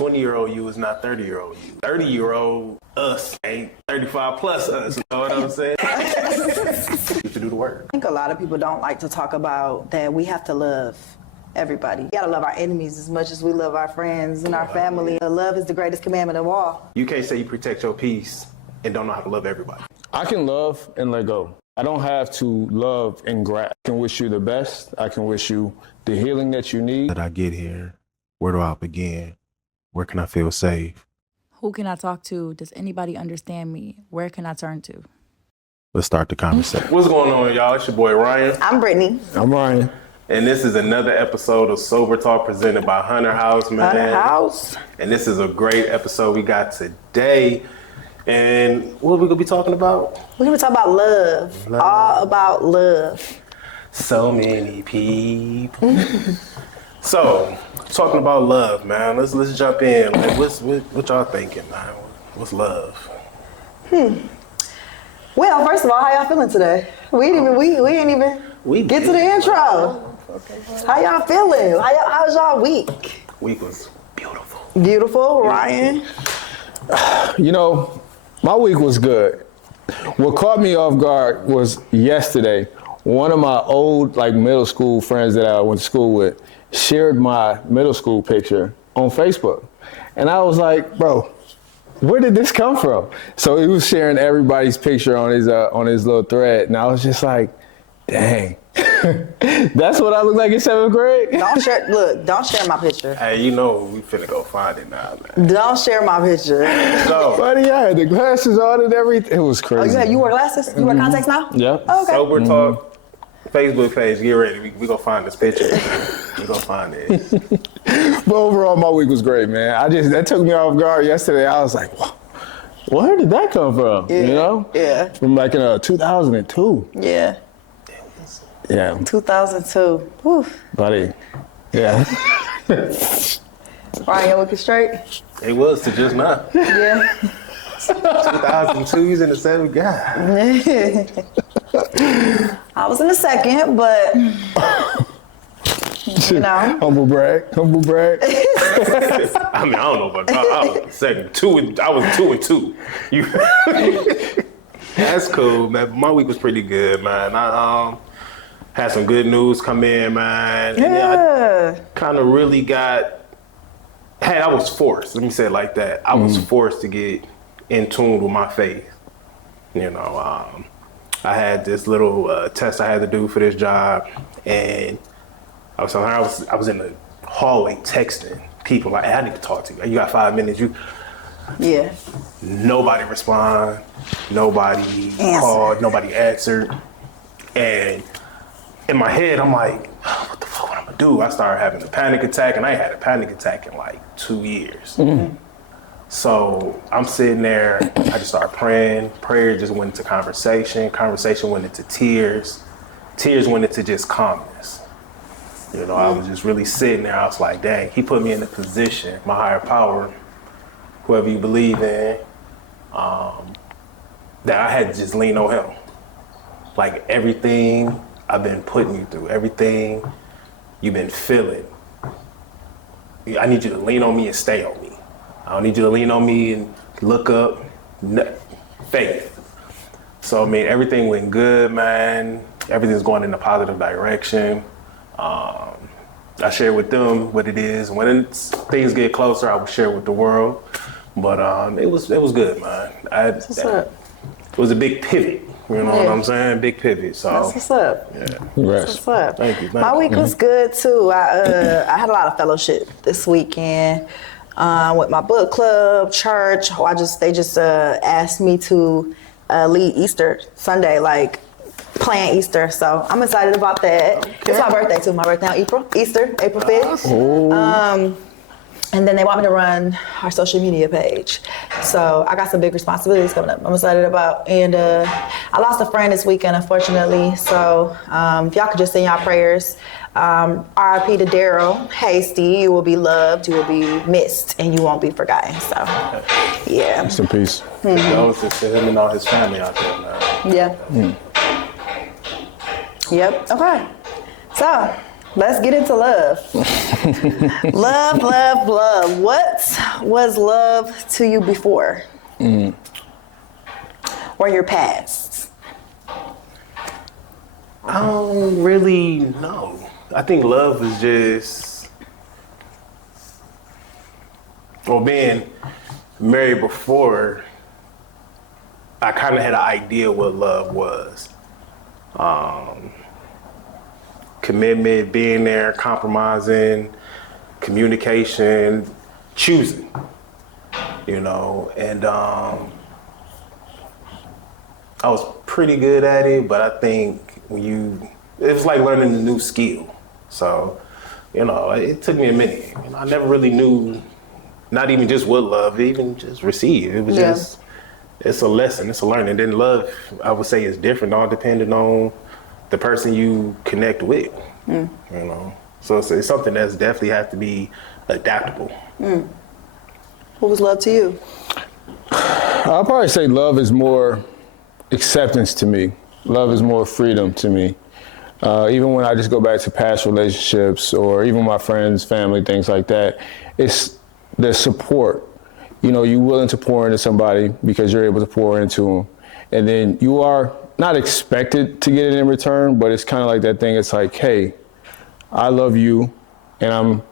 20-year-old you is not 30-year-old you. 30-year-old us ain't 35 plus us. You know what I'm saying? You have to do the work. I think a lot of people don't like to talk about that we have to love everybody. We gotta love our enemies as much as we love our friends and our family. Love is the greatest commandment of all. You can't say you protect your peace and don't know how to love everybody. I can love and let go. I don't have to love and grab. I can wish you the best. I can wish you the healing that you need. Did I get here? Where do I begin? Where can I feel safe? Who can I talk to? Does anybody understand me? Where can I turn to? Let's start the conversation. What's going on, y'all? It's your boy Ryan. I'm Brittany. I'm Ryan. And this is another episode of Sober Talk presented by Hunter House, man. Hunter House. And this is a great episode we got today. And what are we going to be talking about? We're gonna talk about love. All about love. So many people. So, talking about love, man. Let's jump in. Like, what y'all thinking, man? What's love? Well, first of all, how y'all feeling today? We ain't even get to the intro. How y'all feeling? How's y'all week? Week was beautiful. Beautiful, Ryan. You know, my week was good. What caught me off guard was yesterday, one of my old middle school friends that I went to school with shared my middle school picture on Facebook. And I was like, bro, where did this come from? So he was sharing everybody's picture on his little thread. And I was just like, dang. That's what I look like in 7th grade? Don't share my picture. Hey, you know we finna go find it now, man. Don't share my picture. So, Buddy, I had the glasses on and everything. It was crazy. You wear glasses? You wear contacts now? Yep. Oh, okay. Sober Talk Facebook page, get ready. We gonna find this picture. We gonna find it. But overall, my week was great, man. That took me off guard yesterday. I was like, where did that come from? Yeah. You know? Yeah. From in 2002. Yeah. Yeah. 2002. Whew. Buddy. Yeah. Ryan, your week is straight? It was to just now. Yeah. 2002, he's in the 7th guy. I was in the 2nd, but you know. Humble brag. I mean, I don't know about that. I was second. I was 2 and 2. That's cool, man. My week was pretty good, man. I had some good news come in, man. And I kind of really I was forced. Let me say it like that. I was forced to get in tune with my faith. You know, I had this little test I had to do for this job, and I was in the hallway texting people like, hey, I need to talk to you. You got 5 minutes? Yeah. Nobody responded. Nobody called. Nobody answered. And in my head, I'm like, what the fuck? What I'm gonna do? I started having a panic attack, and I ain't had a panic attack in 2 years. Mm-hmm. So I'm sitting there, I just started praying. Prayer just went into conversation. Conversation went into tears. Tears went into just calmness. You know, I was just really sitting there. I was like, dang, he put me in a position, my higher power, whoever you believe in, that I had to just lean on him. Like everything I've been putting you through, everything you've been feeling, I need you to lean on me and stay on me. I don't need you to lean on me and look up. Faith. So, I mean, everything went good, man. Everything's going in a positive direction. I share with them what it is. When things get closer, I will share with the world. But it was good, man. It was a big pivot. You know what I'm saying? Big pivot. So that's what's up. Yeah. That's what's up. Thank you. My week was good too. I had a lot of fellowship this weekend with my book club, church. They just asked me to lead Easter Sunday, plan Easter. So I'm excited about that. Okay. It's my birthday too. My birthday on April 5th. Oh. And then they want me to run our social media page. So I got some big responsibilities coming up I'm excited about. And I lost a friend this weekend, unfortunately. So if y'all could just send y'all prayers. RIP to Daryl Hasty. You will be loved, you will be missed, and you won't be forgotten. So, yeah. Rest in peace. Condolences to him and all his family out there, man. Yeah. Yep. Okay. So, Let's get into love. Love, love, love. What was love to you before? Or your past? I don't really know. I think love is just, well, being married before, I kind of had an idea what love was. Commitment, being there, compromising, communication, choosing, you know, and I was pretty good at it, but I think it was like learning a new skill. So, you know, it took me a minute. You know, I never really knew, not even just what love, even just receive. It was just, it's a lesson, it's a learning. Then love, I would say, is different, all depending on the person you connect with, you know. So it's something that's definitely has to be adaptable. What was love to you? I'll probably say love is more acceptance to me. Love is more freedom to me. Even when I just go back to past relationships or even my friends, family, things like that, it's the support. You know, you're willing to pour into somebody because you're able to pour into them. And then you are not expected to get it in return, but it's kind of like that thing. It's like, hey, I love you, and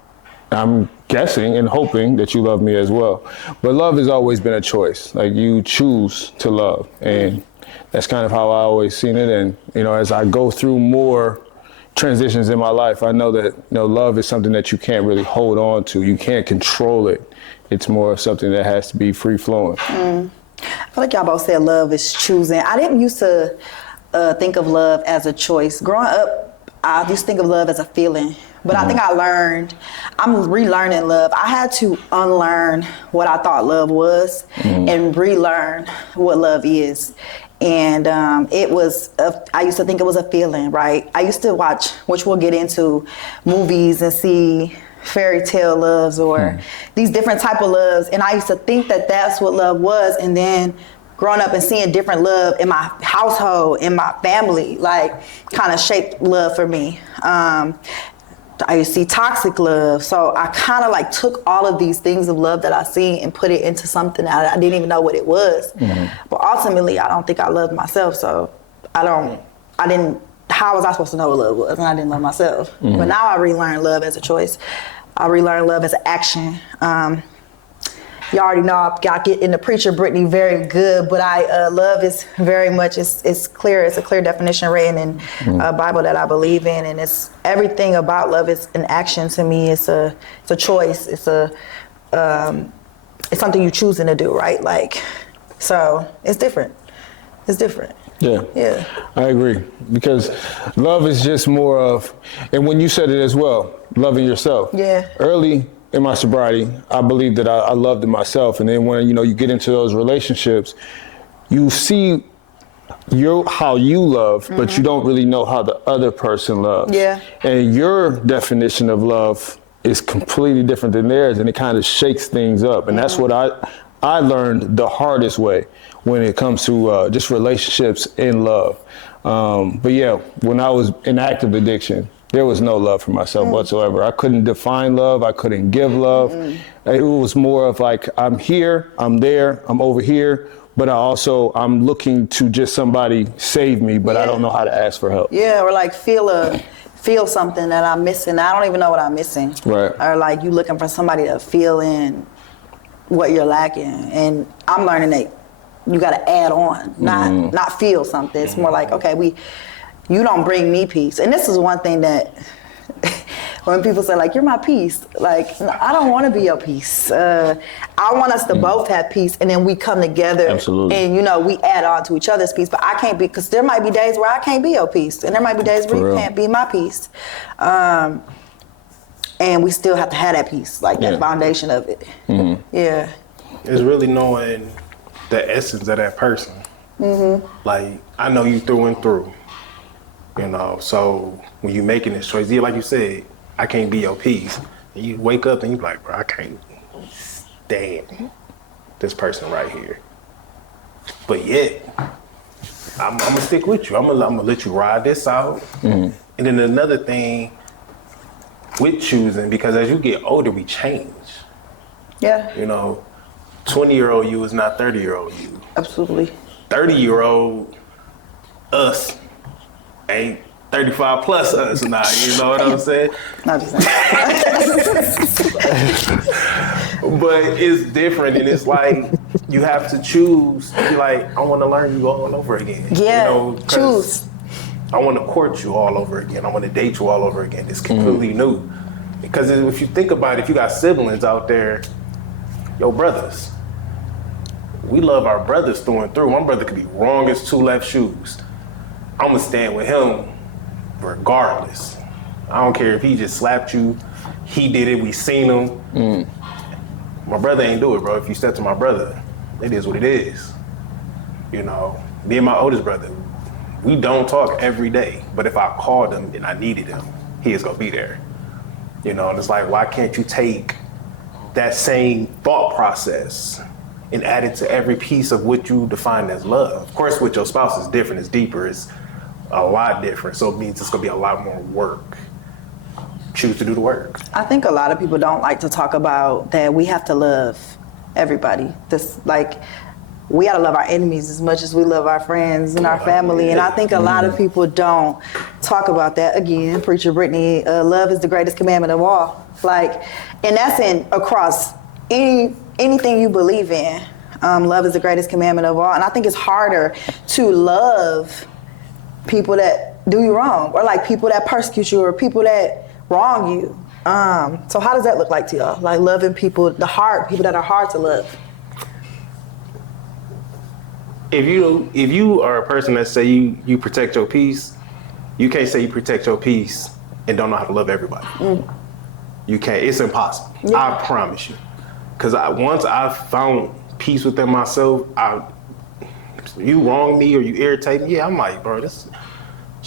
I'm guessing and hoping that you love me as well. But love has always been a choice. Like, you choose to love, and that's kind of how I always seen it. And, you know, as I go through more transitions in my life, I know that, you know, love is something that you can't really hold on to. You can't control it. It's more of something that has to be free flowing. I feel like y'all both said love is choosing. I didn't used to think of love as a choice. Growing up, I used to think of love as a feeling. But I think I'm relearning love. I had to unlearn what I thought love was and relearn what love is. And I used to think it was a feeling, right? I used to watch, which we'll get into, movies and see fairy tale loves or these different type of loves. And I used to think that that's what love was. And then growing up and seeing different love in my household, in my family, like, kind of shaped love for me. I used to see toxic love. So I kind of like took all of these things of love that I seen and put it into something that I didn't even know what it was. But ultimately, I don't think I loved myself. So how was I supposed to know what love was? And I didn't love myself. But now I relearn love as a choice. I relearn love as an action. You already know I get in the preacher Brittany very good, but love is very much, it's clear. It's a clear definition written in a Bible that I believe in, and it's everything about love is an action to me. It's a choice. It's something you choosing to do, right? Like, so it's different. It's different. Yeah, I agree, because love is just more of, and when you said it as well, loving yourself. Yeah. Early in my sobriety, I believed that I loved it myself, and then when you get into those relationships, you see how you love, but you don't really know how the other person loves. Yeah. And your definition of love is completely different than theirs, and it kind of shakes things up, and that's what I learned the hardest way when it comes to just relationships and love. But yeah, when I was in active addiction, there was no love for myself whatsoever. I couldn't define love. I couldn't give love. It was more of like, I'm here, I'm there, I'm over here, but I'm looking to just somebody save me, but I don't know how to ask for help. Yeah, or like feel something that I'm missing. I don't even know what I'm missing. Right. Or like you looking for somebody to fill in what you're lacking. And I'm learning that you got to add on, not feel something. It's more like, okay, you don't bring me peace. And this is one thing that when people say, like, you're my peace, like, I don't want to be your peace. I want us to both have peace, and then we come together. Absolutely. And, we add on to each other's peace. But I can't be, because there might be days where I can't be your peace, and there might be days where you can't be my peace. And we still have to have that peace, like that foundation of it. Yeah. It's really knowing the essence of that person. Like, I know you through and through. So when you're making this choice, like you said, I can't be your peace. And you wake up and you're like, bro, I can't stand this person right here. But yet, I'm gonna stick with you. I'm gonna let you ride this out. And then another thing, with choosing, because as you get older, we change. Yeah, You know, 20-year-old you is not 30-year-old you. absolutely. 30-year-old us ain't 35 plus us now, you know what I'm saying? Not just saying. But it's different, and it's like you have to choose. Be like, I want to learn you all over again. Yeah, you know, 'cause choose. I want to court you all over again. I want to date you all over again. It's completely new. Because if you think about it, if you got siblings out there, your brothers, we love our brothers through and through. My brother could be wrong as two left shoes. I'm gonna stand with him regardless. I don't care if he just slapped you. He did it. We seen him. My brother ain't do it, bro. If you step to my brother, it is what it is. You know, me and my oldest brother, we don't talk every day. But if I called him and I needed him, he is gonna be there. You know, and it's like, why can't you take that same thought process and add it to every piece of what you define as love? Of course, with your spouse, it's different, it's deeper, it's a lot different. So it means it's gonna be a lot more work. Choose to do the work. I think a lot of people don't like to talk about that we have to love everybody. This, like, we gotta love our enemies as much as we love our friends and our family. And I think a lot of people don't talk about that. Again, Preacher Brittany, love is the greatest commandment of all. Like, and that's across anything you believe in. Love is the greatest commandment of all. And I think it's harder to love people that do you wrong, or like people that persecute you, or people that wrong you. So how does that look like to y'all? Like loving people, people that are hard to love. If you are a person that say you protect your peace, you can't say you protect your peace and don't know how to love everybody. You can't. It's impossible. Yeah. I promise you. Because once I found peace within myself, you wrong me or you irritate me, yeah, I'm like, bro, it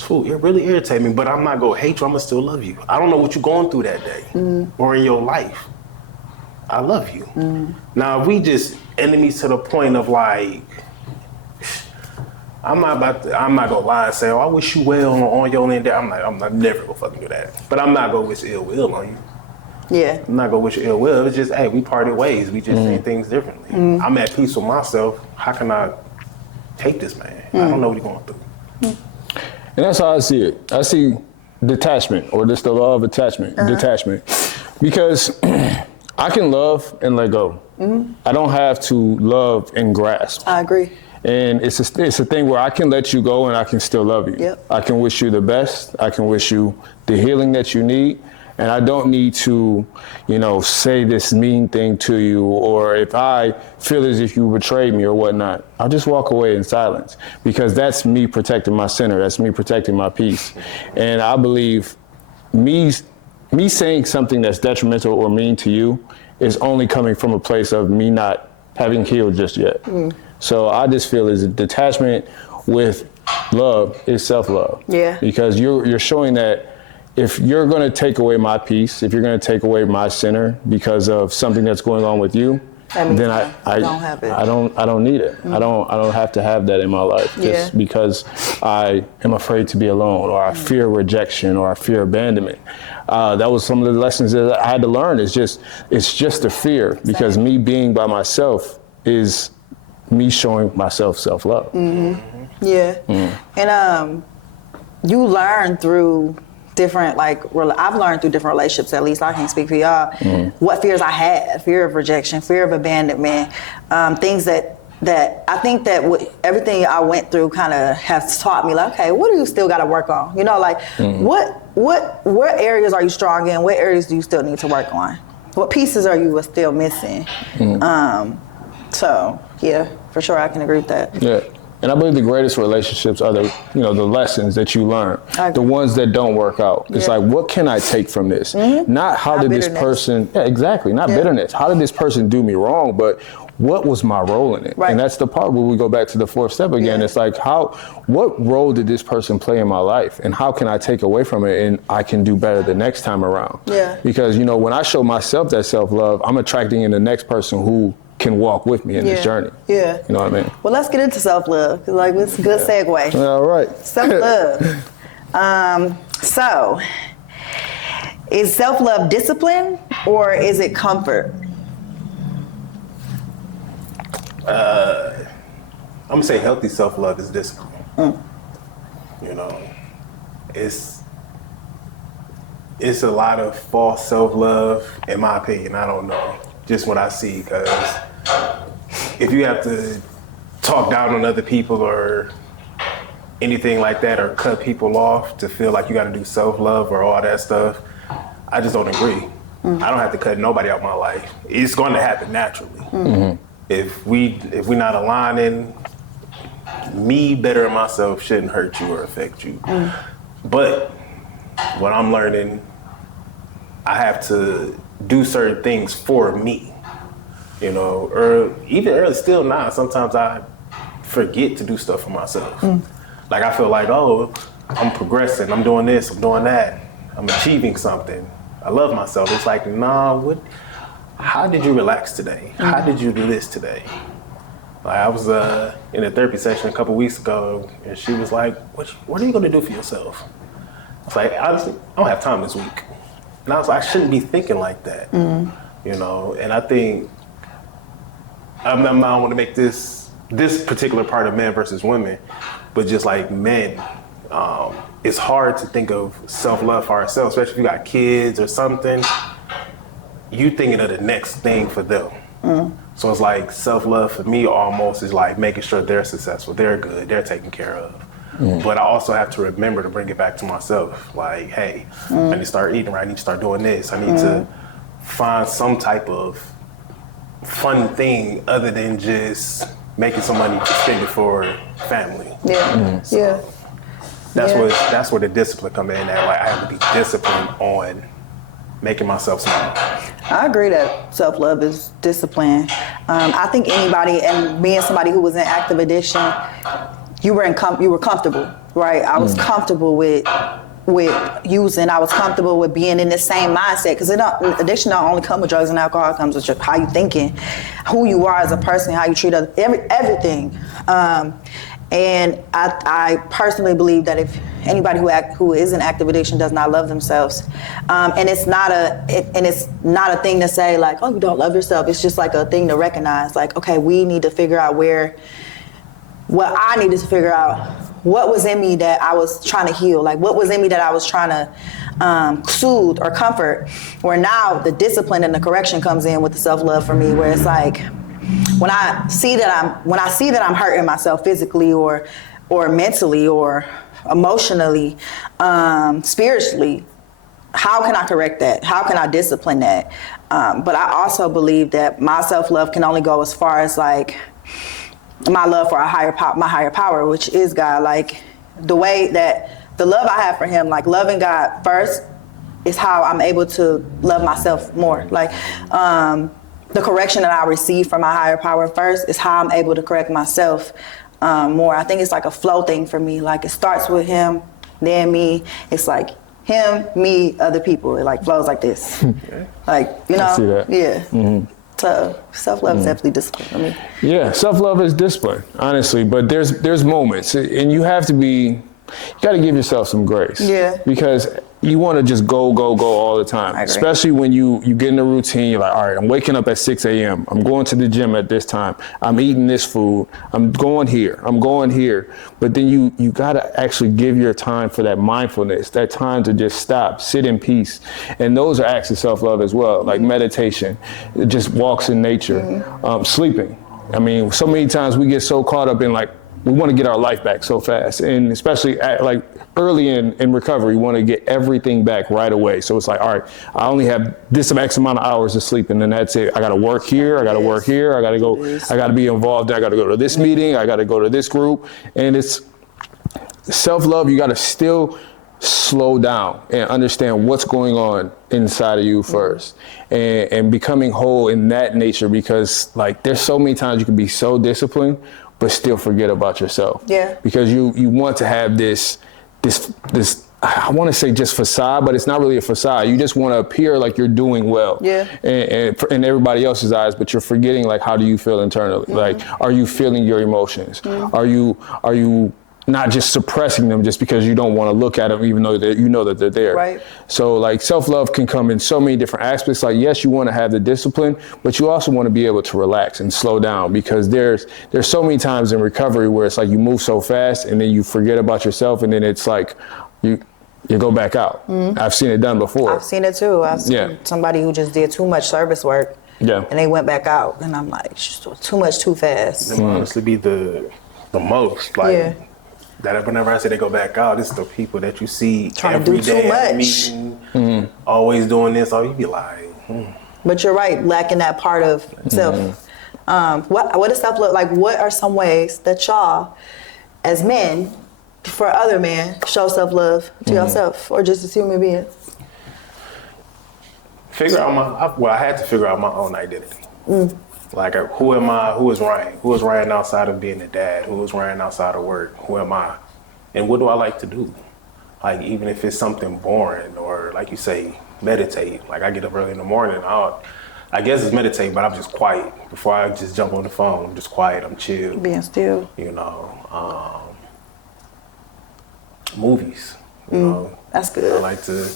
really irritates me, but I'm not gonna hate you, I'm gonna still love you. I don't know what you're going through that day or in your life. I love you. Now, if we just enemies to the point of like, I'm not gonna lie and say, oh, I wish you well on your end. I'm never gonna fucking do that. But I'm not gonna wish ill will on you. Yeah. I'm not gonna wish ill will. It's just, hey, we parted ways. We just see things differently. I'm at peace with myself. How can I hate this man? I don't know what he's going through. And that's how I see it. I see detachment, or just the law of attachment, detachment. Because I can love and let go. I don't have to love and grasp. I agree. And it's a thing where I can let you go and I can still love you. Yep. I can wish you the best. I can wish you the healing that you need. And I don't need to, say this mean thing to you, or if I feel as if you betrayed me or whatnot, I'll just walk away in silence, because that's me protecting my center. That's me protecting my peace. And I believe me saying something that's detrimental or mean to you is only coming from a place of me not having healed just yet. So I just feel as a detachment with love is self-love. Yeah. Because you're showing that if you're going to take away my peace, if you're going to take away my center because of something that's going on with you, then I don't have it. I don't need it. I don't have to have that in my life just because I am afraid to be alone, or I fear rejection, or I fear abandonment. That was some of the lessons that I had to learn. It's just a fear, because me being by myself is me showing myself self-love. Yeah. And you learn through different, I've learned through different relationships, at least I can't speak for y'all, what fears I had: fear of rejection, fear of abandonment, things that I think that everything I went through kind of has taught me, like, okay, what do you still got to work on? What areas are you strong in? What areas do you still need to work on? What pieces are you still missing? So yeah, for sure, I can agree with that. Yeah. And I believe the greatest relationships are the lessons that you learn, the ones that don't work out. It's like, what can I take from this? Not how did this person, exactly, not bitterness. How did this person do me wrong? But what was my role in it? Right. And that's the part where we go back to the fourth step again. Yeah. It's like, what role did this person play in my life? And how can I take away from it and I can do better the next time around? Yeah. Because, when I show myself that self-love, I'm attracting in the next person who can walk with me in this journey. Yeah. You know what I mean? Well, let's get into self-love. It's a good segue. All right. Self-love. So, Is self-love discipline or is it comfort? I'm gonna say healthy self-love is discipline. You know, it's a lot of false self-love, in my opinion. I don't know, just what I see, because if you have to talk down on other people or anything like that, or cut people off to feel like you got to do self-love or all that stuff, I just don't agree. I don't have to cut nobody out of my life. It's going to happen naturally. If we're not aligning, me bettering myself shouldn't hurt you or affect you. But what I'm learning, I have to do certain things for me. You know, or even early, still now, sometimes I forget to do stuff for myself. Like I feel like, oh, I'm progressing, I'm doing this, I'm doing that, I'm achieving something. I love myself. It's like, nah, how did you relax today? How did you do this today? Like I was in a therapy session a couple weeks ago, and she was like, what are you gonna do for yourself? I was like, honestly, I don't have time this week. And I was like, I shouldn't be thinking like that. You know, and I think, I don't want to make this particular part of men versus women, but just like men, it's hard to think of self-love for ourselves, especially if you got kids or something. You thinking of the next thing for them. So it's like self-love for me almost is like making sure they're successful, they're good, they're taken care of. But I also have to remember to bring it back to myself. Like, hey, I need to start eating right, I need to start doing this. I need to find some type of fun thing other than just making some money to spend it for family. Yeah, yeah. That's where the discipline come in at. Like I have to be disciplined on making myself smile. I agree that self-love is discipline. I think anybody, and being somebody who was in active addiction, you were comfortable, right? I was comfortable with using. I was comfortable with being in the same mindset, because addiction don't only come with drugs and alcohol. It comes with how you thinking, who you are as a person, how you treat others, everything. And I personally believe that if anybody who is in active addiction does not love themselves, and it's not a thing to say like, oh, you don't love yourself. It's just like a thing to recognize. Like, okay, we need to figure out what I needed to figure out. What was in me that I was trying to heal? Like, what was in me that I was trying to soothe or comfort? Where now the discipline and the correction comes in with the self-love for me, where it's like, when I see that I'm hurting myself physically or mentally or emotionally, spiritually, how can I correct that? How can I discipline that? But I also believe that my self-love can only go as far as like my love for my higher power, which is God. Like the way that the love I have for him, like loving God first is how I'm able to love myself more. Like, the correction that I receive from my higher power first is how I'm able to correct myself more. I think it's like a flow thing for me. Like it starts with him, then me. It's like him, me, other people. It like flows like this. Like, you know? I see that. Yeah. So self-love is definitely discipline for me. Yeah, self-love is discipline, honestly. But there's moments, and you got to give yourself some grace. Yeah. Because you want to just go all the time. Especially when you get in a routine, you're like, all right, I'm waking up at 6 a.m. I'm going to the gym at this time. I'm eating this food. I'm going here. But then you got to actually give your time for that mindfulness, that time to just stop, sit in peace. And those are acts of self-love as well, like meditation, just walks in nature, sleeping. I mean, so many times we get so caught up in like, we want to get our life back so fast, and especially like early in recovery, we want to get everything back right away. So it's like, all right, I only have this X amount of hours of sleep, and then that's it. I got to work here. I got to work here. I got to go. I got to be involved. I got to go to this meeting. I got to go to this group. And it's self-love. You got to still slow down and understand what's going on inside of you first, and becoming whole in that nature, because like there's so many times you can be so disciplined but still forget about yourself. Yeah. Because you want to have this I want to say just facade, but it's not really a facade. You just want to appear like you're doing well. Yeah. And in everybody else's eyes, but you're forgetting like, how do you feel internally? Like, are you feeling your emotions? Are you not just suppressing them just because you don't want to look at them, even though you know that they're there. Right. So like self-love can come in so many different aspects. Like, yes, you want to have the discipline, but you also want to be able to relax and slow down, because there's so many times in recovery where it's like you move so fast and then you forget about yourself, and then it's like you go back out. I've seen it done before. I've seen it too. I've seen somebody who just did too much service work. Yeah. And they went back out, and I'm like, too much, too fast. Them honestly be the most like that. Whenever I say they go back out, it's the people that you see Trying to every do too day at a much. meeting, always doing this. Oh, you be like, But you're right, lacking that part of self. What does self look like? What are some ways that y'all, as men, for other men, show self-love to yourself, or just as human beings? I had to figure out my own identity. Like, who am I? Who is Ryan? Who is Ryan outside of being a dad? Who is Ryan outside of work? Who am I? And what do I like to do? Like, even if it's something boring, or like you say, meditate. Like, I get up early in the morning, I guess it's meditate, but I'm just quiet. Before I just jump on the phone, I'm just quiet, I'm chill. Being still. You know, movies, you know. That's good. I like to,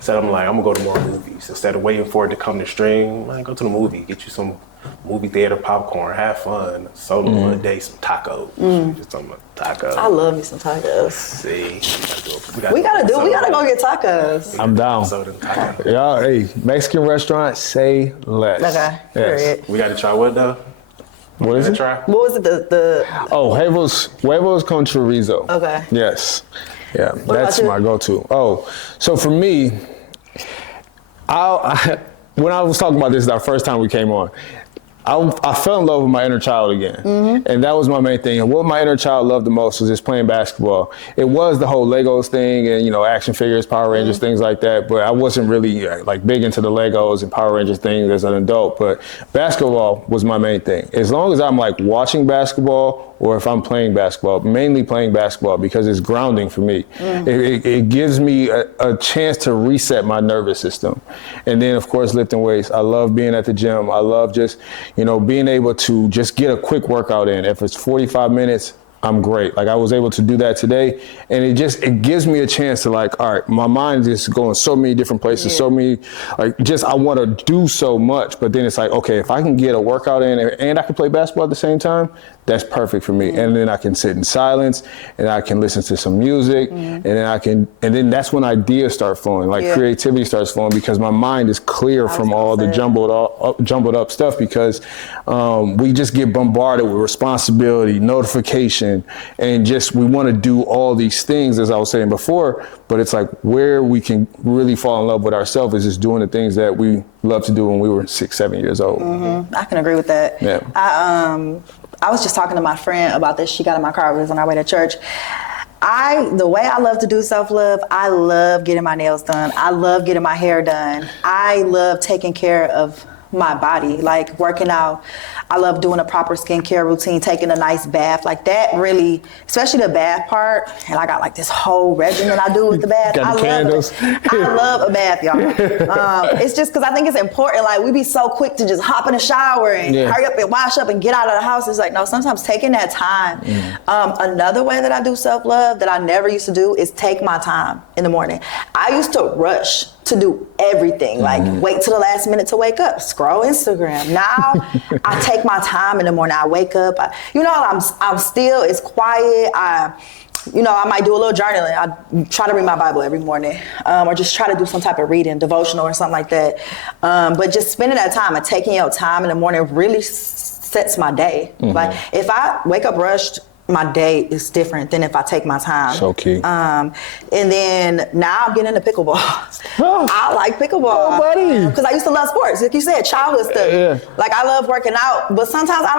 so I'm gonna go to more movies. Instead of waiting for it to come to stream, go to the movie, get you some movie theater popcorn, have fun, solo one day, some tacos. Just some tacos. I love me some tacos. See, We gotta go get tacos. I'm down. Tacos. Y'all, hey, Mexican restaurant, say less. Okay, Yes. period. We gotta try what though? What is it? Try? What was it? The Oh, huevos con chorizo. Okay. Yes. Yeah, that's about you? my go-to. Oh, so for me, when I was talking about this our first time we came on, I fell in love with my inner child again. And that was my main thing. And what my inner child loved the most was just playing basketball. It was the whole Legos thing and, action figures, Power Rangers, things like that. But I wasn't really like big into the Legos and Power Rangers things as an adult. But basketball was my main thing. As long as I'm like watching basketball or if I'm playing basketball, mainly playing basketball because it's grounding for me. It gives me a chance to reset my nervous system. And then, of course, lifting weights. I love being at the gym. I love just, being able to just get a quick workout in. If it's 45 minutes, I'm great. Like I was able to do that today. And it gives me a chance to like, all right, my mind is going so many different places, so many, I want to do so much. But then it's like, okay, if I can get a workout in and I can play basketball at the same time, that's perfect for me. And then I can sit in silence and I can listen to some music and then that's when ideas start flowing, like creativity starts flowing because my mind is clear from all the jumbled up stuff because we just get bombarded with responsibility, notification, and just we want to do all these things, as I was saying before, but it's like where we can really fall in love with ourselves is just doing the things that we love to do when we were 6, 7 years old. I can agree with that. Yeah. I was just talking to my friend about this. She got in my car. We was on our way to church. The way I love to do self-love, I love getting my nails done. I love getting my hair done. I love taking care of my body, like working out. I love doing a proper skincare routine, taking a nice bath. Like that really, especially the bath part. And I got like this whole regimen I do with the bath. Got the candles. I love a bath, y'all. It's just because I think it's important. Like we be so quick to just hop in the shower and hurry up and wash up and get out of the house. It's like, no, sometimes taking that time. Another way that I do self-love that I never used to do is take my time in the morning. I used to rush to do everything, like wait till the last minute to wake up, scroll Instagram. Now I take my time in the morning. I wake up, I'm still, it's quiet. I might do a little journaling. I try to read my Bible every morning, or just try to do some type of reading, devotional or something like that. But just spending that time and taking your time in the morning really sets my day. Like if I wake up rushed, my day is different than if I take my time. So key. And then now I'm getting into pickleball. I like pickleball. buddy. Because I used to love sports. Like you said, childhood stuff. Yeah. Like I love working out, but sometimes I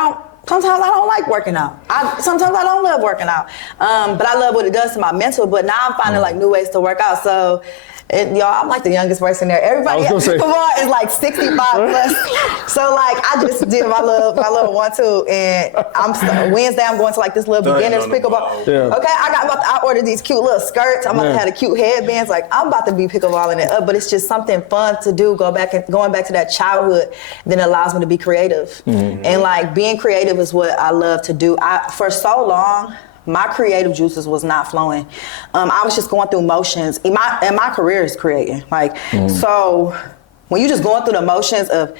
don't like working out. Sometimes I don't love working out. But I love what it does to my mental. But now I'm finding like new ways to work out. So y'all, I'm like the youngest person there. Everybody at pickleball is like 65 plus. So like I just did my little 1-2, and Wednesday I'm going to like this little beginner's pickleball. Yeah. Okay, I ordered these cute little skirts. I'm about to have the cute headbands. Like I'm about to be pickleballing it up, but it's just something fun to do. Going back to that childhood, then it allows me to be creative. And like being creative is what I love to do. For so long, my creative juices was not flowing. I was just going through motions. And my career is creating. Like, so when you just going through the motions of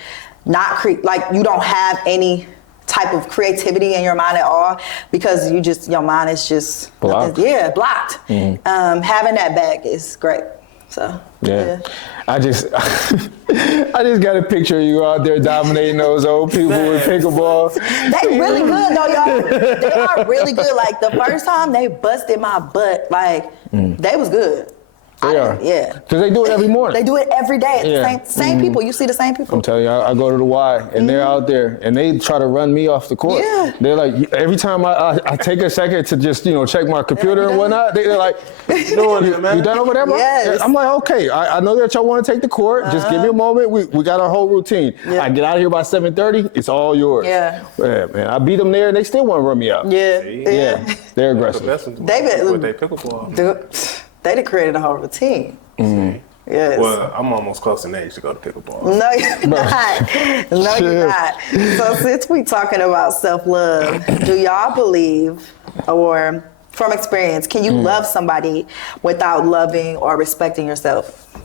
not like you don't have any type of creativity in your mind at all because your mind is just blocked. Blocked. Having that back is great. So yeah. I just got a picture of you out there dominating those old people with pickleball. They really good though, y'all. They are really good. Like the first time they busted my butt, like they was good. They are. Yeah. Because they do it every morning. They do it every day. Yeah. Same people. You see the same people. I'm telling you, I go to the Y, and they're out there, and they try to run me off the court. Yeah. They're like, every time I take a second to just, check my computer and whatnot, they're like, you done over there, bro? Yes. I'm like, okay, I know that y'all want to take the court. Just give me a moment. We got our whole routine. Yeah. I get out of here by 7:30. It's all yours. Yeah. Man, I beat them there, and they still want to run me out. Yeah. Yeah. They're aggressive. They with their pickleball. They done created a whole routine. Yes. Well, I'm almost close in age to go to pickleball. No, you're not. No, you're not. So since we talking about self-love, do y'all believe, or from experience, can you love somebody without loving or respecting yourself?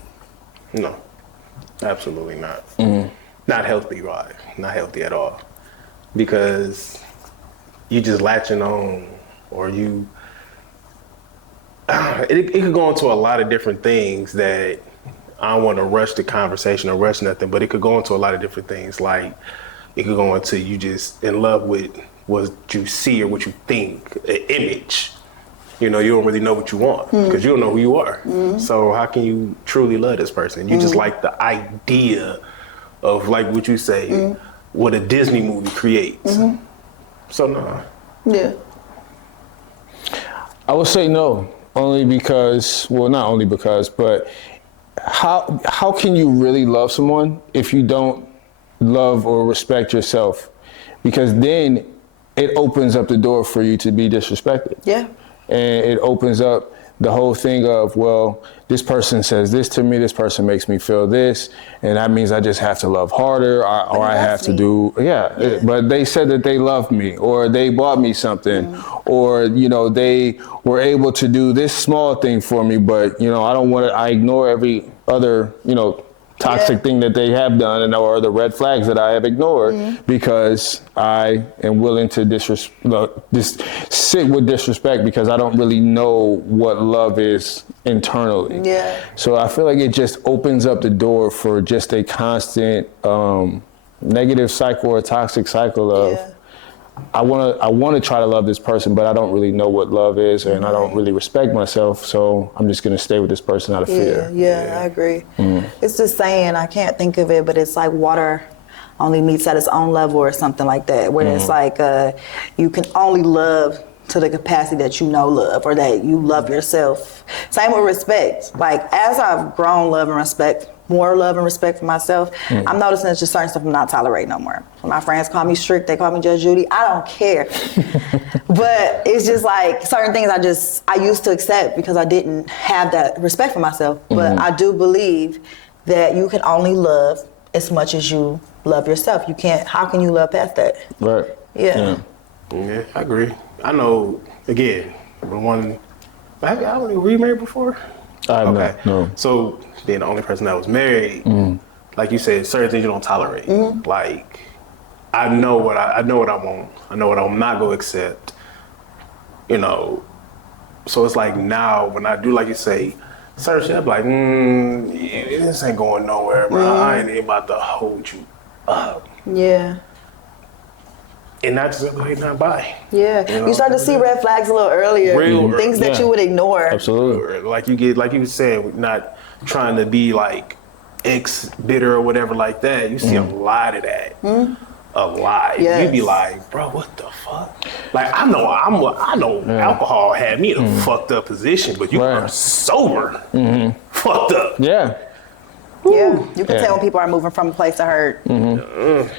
No, absolutely not. Not healthy, right? Not healthy at all. Because you just latching on, or you. It could go into a lot of different things that I don't want to rush the conversation or rush nothing, but it could go into a lot of different things. Like it could go into you just in love with what you see or what you think, an image. You don't really know what you want because you don't know who you are. So how can you truly love this person? You just like the idea of, like what you say, what a Disney movie creates. So no. Yeah. I would say no, only because, well, not only because, but how can you really love someone if you don't love or respect yourself? Because then it opens up the door for you to be disrespected. Yeah. And it opens up the whole thing of, well, this person says this to me, this person makes me feel this, and that means I just have to love harder, or I have to do, but they said that they loved me, or they bought me something, or, they were able to do this small thing for me, but, I ignore every other, toxic thing that they have done, or the red flags that I have ignored because I am willing to just sit with disrespect because I don't really know what love is internally. Yeah. So I feel like it just opens up the door for just a constant negative cycle or toxic cycle of I want to try to love this person, but I don't really know what love is, and I don't really respect myself, so I'm just going to stay with this person out of fear. Yeah, I agree. It's this saying, I can't think of it, but it's like water only meets at its own level or something like that, where it's like you can only love to the capacity that you know love, or that you love yourself. Same with respect. Like, as I've grown more love and respect for myself, I'm noticing it's just certain stuff I'm not tolerating no more. When my friends call me strict, they call me Judge Judy, I don't care. But it's just like certain things I used to accept because I didn't have that respect for myself. But I do believe that you can only love as much as you love yourself. How can you love past that? Right. Yeah. Yeah, I agree. I know, again, were you remarried before? I have not, no. So being the only person that was married, like you said, certain things you don't tolerate. Like, I know what I want. I know what I'm not gonna accept. So it's like now when I do, like you say, certain shit, I'm like, this ain't going nowhere, bro. I ain't even about to hold you up. Yeah. And not just go ahead and not buy. Yeah. You start to see red flags a little earlier. Things that you would ignore. Absolutely. Like you said, not trying to be like bitter or whatever like that. You see a lot of that. A lot. Yes. You be like, bro, what the fuck? Like, I know alcohol had me in a fucked up position, but you are sober. Fucked up. Yeah. Yeah. You can tell when people are moving from a place of hurt. The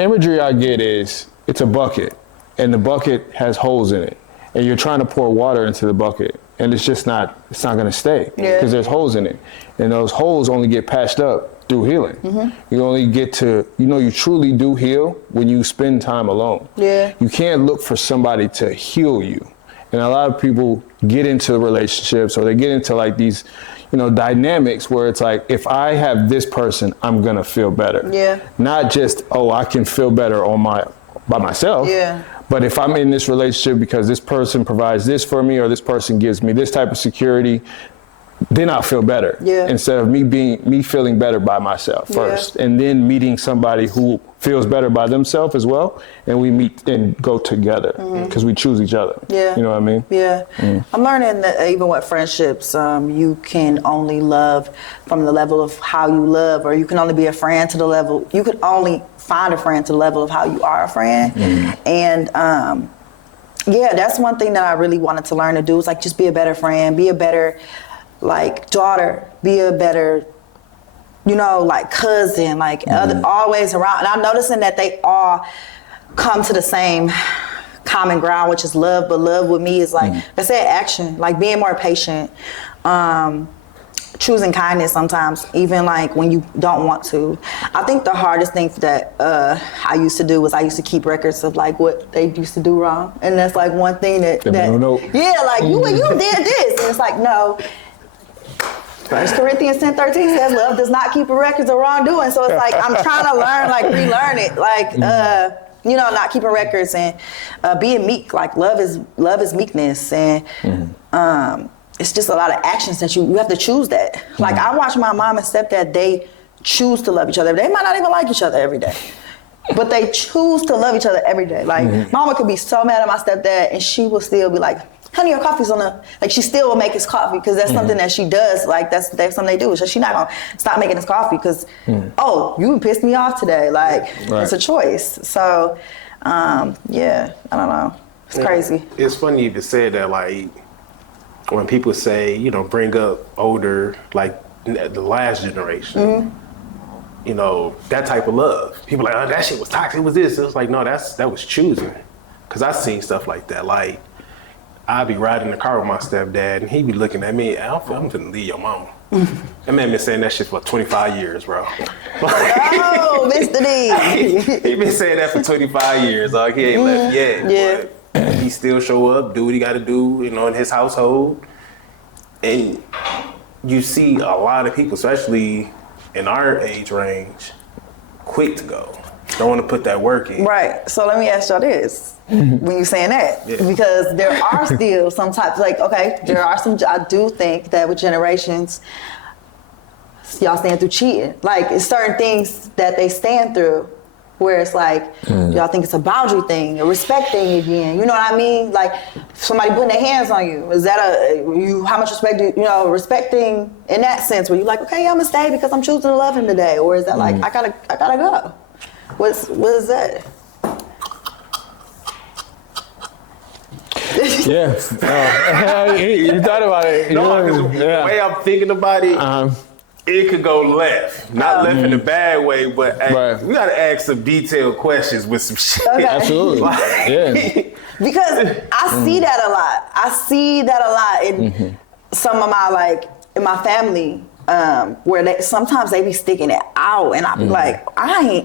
imagery I get is, it's a bucket, and the bucket has holes in it, and you're trying to pour water into the bucket, and it's not going to stay because there's holes in it, and those holes only get patched up through healing. You only get to, you truly do heal when you spend time alone. You can't look for somebody to heal you And a lot of people get into relationships or they get into like these, dynamics where it's like, if I have this person, I'm gonna feel better. Yeah. Not just, I can feel better by myself. Yeah. But if I'm in this relationship because this person provides this for me or this person gives me this type of security, then I'll feel better. Yeah. Instead of me feeling better by myself first, and then meeting somebody who feels better by themselves as well, and we meet and go together because we choose each other. Yeah. You know what I mean? Yeah. I'm learning that even with friendships, you can only love from the level of how you love, or you can only be a friend to the level, you can only find a friend to the level of how you are a friend. And yeah, that's one thing that I really wanted to learn to do, is like just be a better friend, be a better like daughter, be a better, like cousin, like always around. And I'm noticing that they all come to the same common ground, which is love. But love with me is like, I said, action, like being more patient, choosing kindness sometimes, even like when you don't want to. I think the hardest thing that I used to do was I used to keep records of like what they used to do wrong. And that's like one thing that yeah, like you did this. And it's like, no. 1 Corinthians 10:13 says love does not keep a record of wrongdoing. So it's like I'm trying to learn, like relearn it, like not keeping records and being meek. Like love is meekness, and it's just a lot of actions that you have to choose that. Like I watch my mom and stepdad, they choose to love each other. They might not even like each other every day, but they choose to love each other every day. Like mama could be so mad at my stepdad and she will still be like, honey, your coffee's on the, like she still will make his coffee because that's something that she does. Like that's something they do. So she's not gonna stop making his coffee because, you pissed me off today. Like it's a choice. So, yeah, I don't know. It's crazy. It's funny you just said that, like when people say, bring up older, like the last generation, that type of love. People are like, oh, that shit was toxic. It was this. It was like, no, that was choosing. Cause I've seen stuff like that. Like, I'd be riding in the car with my stepdad, and he'd be looking at me. I'm finna leave your mama. That man been saying that shit for 25 years, bro. Oh, Mr. D. He been saying that for 25 years. Like he ain't left yet. Yeah. But he still show up, do what he got to do, in his household. And you see a lot of people, especially in our age range, quick to go. Don't want to put that work in. Right. So let me ask y'all this. When you're saying that, because there are still some types, like, okay, there are some, I do think that with generations, y'all stand through cheating. Like, it's certain things that they stand through where it's like, y'all think it's a boundary thing, a respect thing again. You know what I mean? Like, somebody putting their hands on you, is that how much respect do you, respecting in that sense where you're like, okay, I'm gonna stay because I'm choosing to love him today? Or is that like, I gotta go? What is that? Yeah. You thought about it. No, 'cause the way I'm thinking about it, it could go left. Not left in a bad way, but we gotta ask some detailed questions with some shit. Okay. Absolutely. Yeah. Because I see that a lot. I see that a lot in some of my, in my family, where sometimes they be sticking it out, and I be like, I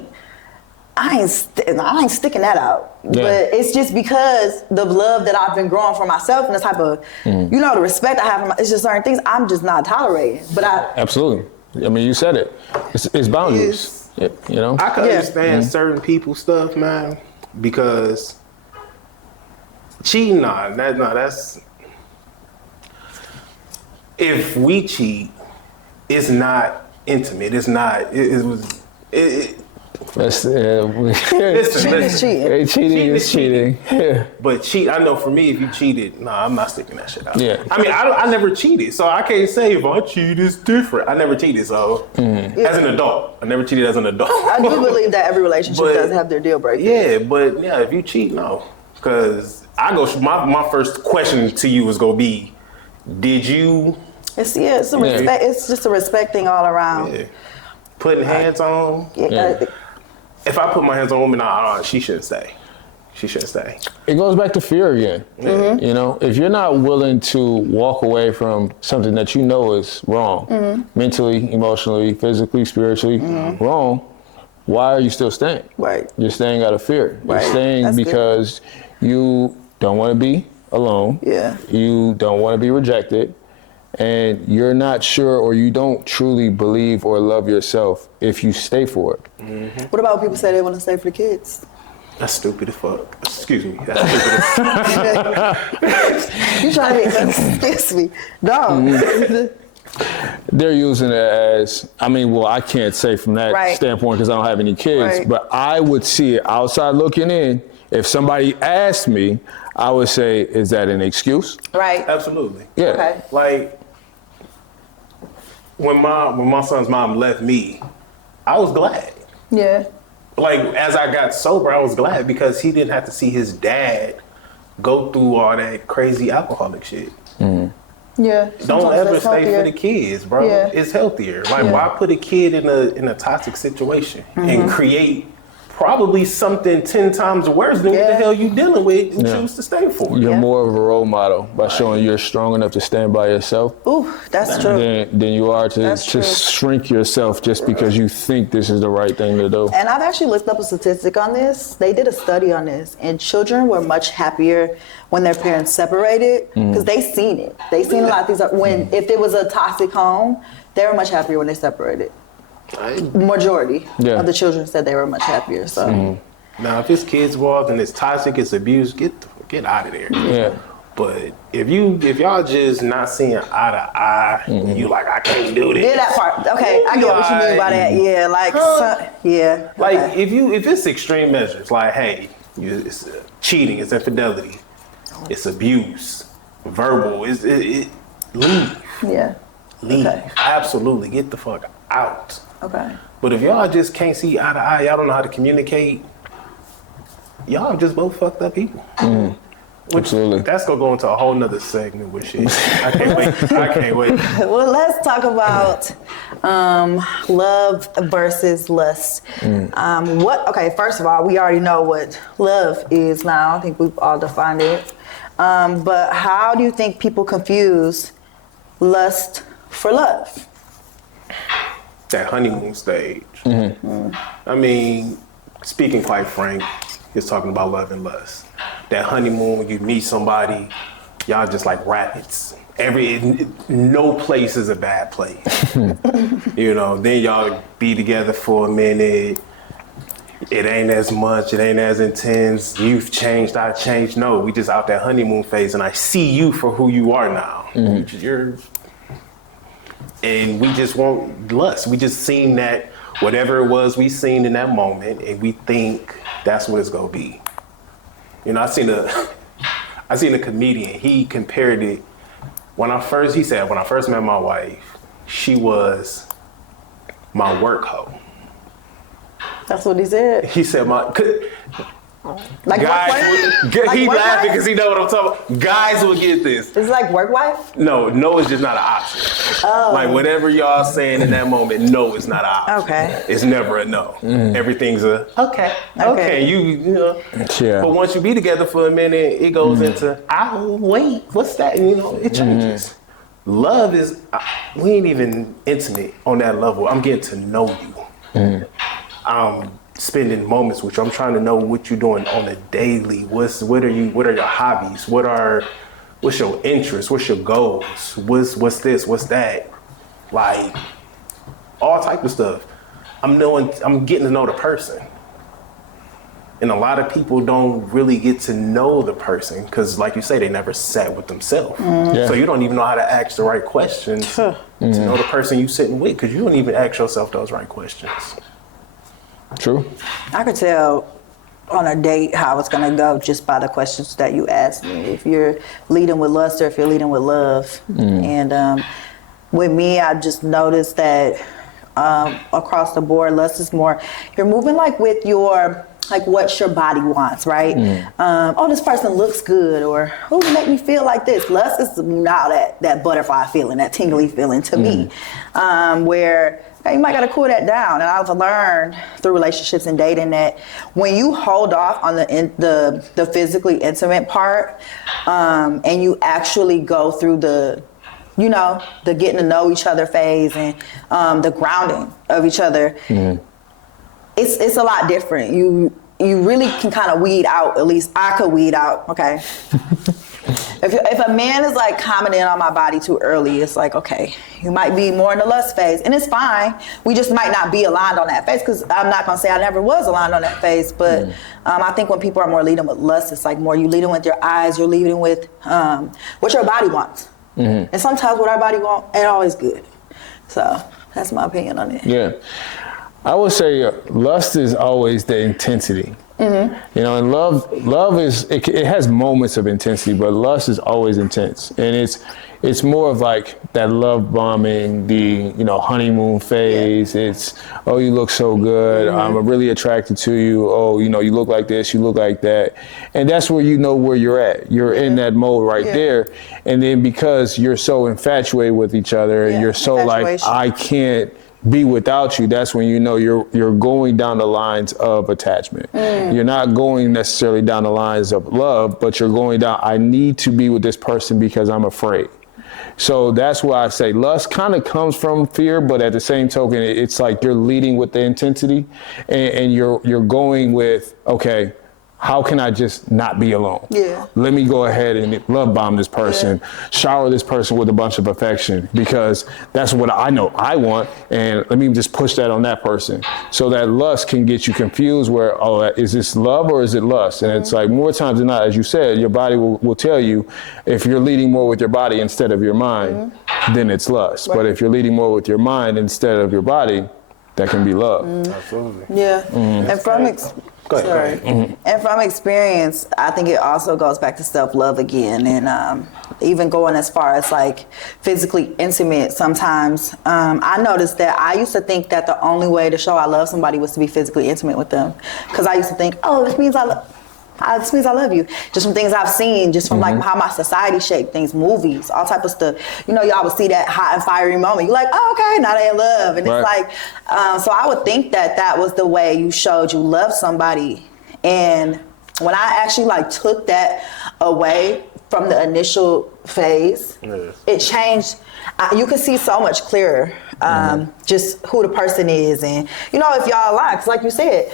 ain't sticking that out. Yeah. But it's just because the love that I've been growing for myself and the type of, the respect I have for it's just certain things I'm just not tolerating. But Absolutely. I mean, you said it. It's boundaries. I can understand certain people's stuff, man, because cheating, that's, if we cheat, it's not intimate. It's not, cheating is cheating. Cheating is cheating. Yeah. But I know for me, if you cheated, I'm not sticking that shit out. Yeah. I mean, I never cheated, so I can't say if I cheat, it's different. I never cheated, so as an adult, I never cheated as an adult. I do believe that every relationship does have their deal breakers. Yeah, but if you cheat, no, because my first question to you is gonna be, did you? It's a respect. It's just a respect thing all around. Yeah. Putting hands on. Yeah. If I put my hands on a woman, she shouldn't stay. She shouldn't stay. It goes back to fear again. If you're not willing to walk away from something that you know is wrong, mentally, emotionally, physically, spiritually, wrong, why are you still staying? Right. You're staying out of fear. Right. You're staying because you don't want to be alone. Yeah. You don't want to be rejected. And you're not sure, or you don't truly believe or love yourself if you stay for it. Mm-hmm. What about when people say they want to stay for the kids? That's stupid as fuck. Excuse me. That's stupid as You trying to be, excuse me. No. They're using it as, I mean, well, I can't say from that Right. standpoint because I don't have any kids, Right. but I would see it outside looking in. If somebody asked me, I would say, is that an excuse? Right. Absolutely. Yeah. Okay. Like, when my son's mom left me, I was glad. Yeah. Like, as I got sober, I was glad because he didn't have to see his dad go through all that crazy alcoholic shit. Yeah. Don't Sometimes ever that's stay healthier. for the kids, bro. Yeah. It's healthier. Like, Yeah. why put a kid in a toxic situation and create probably something 10 times worse than what the Yeah. hell you dealing with and Yeah. choose to stay for? You're Yeah. more of a role model by showing you're strong enough to stand by yourself Ooh, that's true. than you are to That's true. shrink yourself just because you think this is the right thing to do. And I've actually looked up a statistic on this. They did a study on this, and children were much happier when their parents separated because they seen it. They seen a lot of things. If it was a toxic home, they were much happier when they separated. Majority Yeah. of the children said they were much happier. So Now, if it's kids involved and it's toxic, it's abuse, get out of there. Yeah. But if y'all just not seeing eye to eye, you like, I can't do this. yeah, that part. Okay, I get what you mean by that. Yeah, like yeah. Like okay. if it's extreme measures, like hey, it's cheating, it's infidelity, it's abuse, verbal, it leave, Yeah. leave, Okay. absolutely, get the fuck out. Okay. But if y'all just can't see eye to eye, y'all don't know how to communicate, y'all just both fucked up people. Absolutely. That's gonna go into a whole nother segment with shit. I can't wait. I can't wait. Well, let's talk about love versus lust. Okay, first of all, we already know what love is now. I think we've all defined it. But how do you think people confuse lust for love? That honeymoon stage. I mean, speaking quite frank, is talking about love and lust. That honeymoon, you meet somebody, y'all just like rabbits. No place is a bad place. You know, then y'all be together for a minute. It ain't as much, it ain't as intense. You've changed, I changed. No, we just out that honeymoon phase and I see you for who you are now. And we just want lust. We just seen that whatever it was we seen in that moment and we think that's what it's gonna be. You know, I seen a comedian, he compared it, he said, when I first met my wife, she was my work hoe. That's what he said. He said, Like work guys, wife? he Like work laughing wife? because he know what I'm talking about. Guys will get this. Is it like work wife? No is just not an option. Like whatever y'all saying in that moment, no is not an option. Okay. It's never a no. Everything's a okay. You know. Yeah. But once you be together for a minute, it goes into wait, what's that? And, you know, it changes. Love is we ain't even intimate on that level. I'm getting to know you. I'm spending moments with you. I'm trying to know what you're doing on a daily. What are your hobbies? What's your interests? What's your goals? What's this? What's that? Like all type of stuff. I'm getting to know the person. And a lot of people don't really get to know the person because, like you say, they never sat with themselves. Yeah. So you don't even know how to ask the right questions to know the person you sitting with because you don't even ask yourself those right questions. True. I could tell on a date how it's gonna go just by the questions that you ask me. If you're leading with lust or if you're leading with love. And with me, I just noticed that across the board, lust is more, you're moving like with your, like what your body wants, right? Oh, this person looks good, or oh, you make me feel like this. Lust is now that butterfly feeling, that tingly feeling to me, where you might gotta cool that down. And I've learned through relationships and dating that when you hold off on the physically intimate part, and you actually go through the getting to know each other phase and the grounding of each other, it's a lot different. You really can kind of weed out, at least I could weed out, okay? If a man is like commenting on my body too early, it's like, okay, you might be more in the lust phase, and it's fine. We just might not be aligned on that phase, because I'm not gonna say I never was aligned on that phase, but I think when people are more leading with lust, it's like more you leading with your eyes, you're leading with what your body wants. And sometimes what our body wants ain't always good. So that's my opinion on it. Yeah. I would say lust is always the intensity. You know, and love is, it has moments of intensity, but lust is always intense. And it's more of like that love bombing, the, you know, honeymoon phase. It's, oh, you look so good. I'm really attracted to you. Oh, you know, you look like this, you look like that. And that's where you know where you're at. You're in that mode right there. And then because you're so infatuated with each other and you're so like, I can't be without you, that's when you know you're going down the lines of attachment. You're not going necessarily down the lines of love, but you're going down, I need to be with this person because I'm afraid. So that's why I say lust kind of comes from fear, but at the same token, it's like you're leading with the intensity, and you're going with, okay, how can I just not be alone? Let me go ahead and love bomb this person, shower this person with a bunch of affection, because that's what I know I want, and let me just push that on that person. So that lust can get you confused where, oh, is this love or is it lust? And it's like more times than not, as you said, your body will tell you if you're leading more with your body instead of your mind, then it's lust. But if you're leading more with your mind instead of your body, that can be love. Absolutely. And from and from experience, I think it also goes back to self-love again, and even going as far as like physically intimate. Sometimes I noticed that I used to think that the only way to show I love somebody was to be physically intimate with them, because I used to think, oh, this means I love you. Just from things I've seen, just from like how my society shaped things, movies, all type of stuff. You know, y'all would see that hot and fiery moment. You're like, oh, okay, now they in love. And it's like, so I would think that was the way you showed you love somebody. And when I actually like took that away from the initial phase, it changed. You can see so much clearer just who the person is. And, you know, if y'all align, 'cause like you said,